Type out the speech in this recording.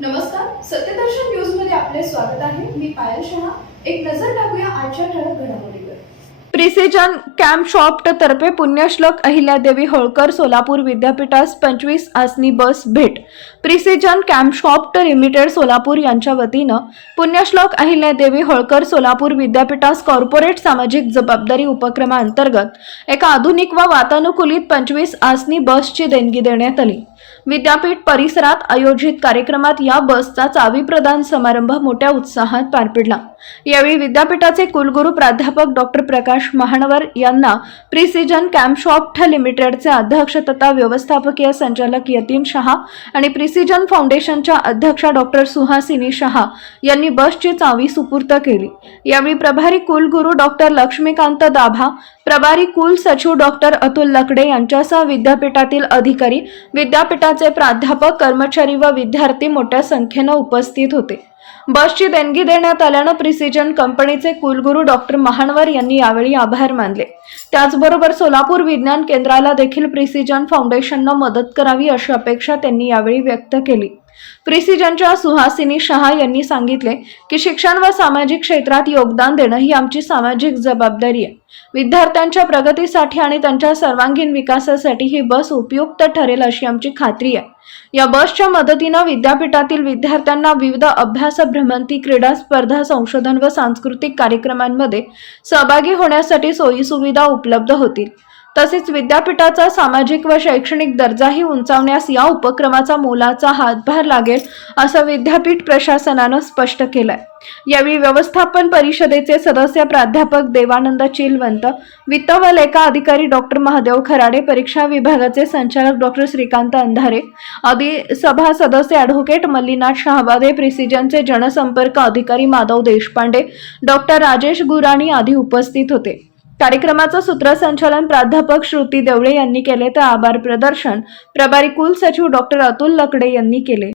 नमस्कार सत्यदर्शन न्यूजमध्ये आपले स्वागत आहे. मी पायल शहा. एक नजर टाकूया आजच्या ठळक घडामोडीवर. प्रिसिजन कॅम्प शॉप्ट तर्फे पुण्यश्लोक अहिल्यादेवी होळकर सोलापूर विद्यापीठास पंचवीस आसनी बस भेट. Precision camshaft limited Solapur यांच्या वतीनं पुण्यश्लोक अहिल्यादेवी होळकर सोलापूर विद्यापीठास कॉर्पोरेट सामाजिक जबाबदारी उपक्रमाअंतर्गत एका आधुनिक व वातानुकूलित पंचवीस आसनी बसची देणगी देण्यात आली. विद्यापीठ परिसरात आयोजित कार्यक्रमात या बसचा चावी प्रदान समारंभ मोठ्या उत्साहात पार पडला. यावेळी विद्यापीठाचे कुलगुरू प्राध्यापक डॉक्टर प्रकाश महानवर यांना प्रिसिजन कॅम्पशॉफ्ट लिमिटेडचे अध्यक्ष तथा व्यवस्थापकीय संचालक यतीन शहा आणि प्रिसिजन फाउंडेशनच्या अध्यक्षा डॉक्टर सुहासिनी शहा यांनी बसची चावी सुपूर्त केली. यावेळी प्रभारी कुलगुरू डॉक्टर लक्ष्मीकांत दाभा प्रभारी कुल सचिव डॉक्टर अतुल लकडे यांच्यासह विद्यापीठातील अधिकारी विद्यापीठाचे प्राध्यापक कर्मचारी व विद्यार्थी मोठ्या संख्येनं उपस्थित होते. बसची देणगी देण्यात आल्यानं प्रिसिजन कंपनीचे कुलगुरू डॉक्टर महानवर यांनी यावेळी आभार मानले. त्याचबरोबर सोलापूर विज्ञान केंद्राला देखील प्रिसिजन फाउंडेशननं मदत करावी अशी अपेक्षा त्यांनी यावेळी व्यक्त केली. प्रिसिजनच्या सुहासिनी शहा यांनी सांगितले की शिक्षण व सामाजिक क्षेत्रात योगदान देणं ही आमची सामाजिक जबाबदारी आहे. विद्यार्थ्यांच्या प्रगतीसाठी आणि त्यांच्या सर्वांगीण विकासासाठी ही बस उपयुक्त ठरेल अशी आमची खात्री आहे. या बसच्या मदतीनं विद्यापीठातील विद्यार्थ्यांना विविध अभ्यास भ्रमंती क्रीडा स्पर्धा संशोधन व सांस्कृतिक कार्यक्रमांमध्ये सहभागी होण्यासाठी सोयीसुविधा उपलब्ध होतील. तसेच विद्यापीठाचा सामाजिक व शैक्षणिक दर्जाही उंचावण्यास या उपक्रमाचा मोलाचा हातभार लागेल असं विद्यापीठ प्रशासनानं स्पष्ट केलंय. यावेळी व्यवस्थापन परिषदेचे सदस्य प्राध्यापक देवानंद चिलवंत वित्त व लेखा अधिकारी डॉक्टर महादेव खराडे परीक्षा विभागाचे संचालक डॉक्टर श्रीकांत अंधारे आदी सभा सदस्य ॲडव्होकेट मल्लीनाथ शहाबादे प्रिसिजनचे जनसंपर्क अधिकारी माधव देशपांडे डॉक्टर राजेश गुराणी आदी उपस्थित होते. कार्यक्रमाचं सूत्रसंचालन प्राध्यापक श्रुती देवळे यांनी केले तर आभार प्रदर्शन प्रभारी कुल सचिव डॉक्टर अतुल लकडे यांनी केले.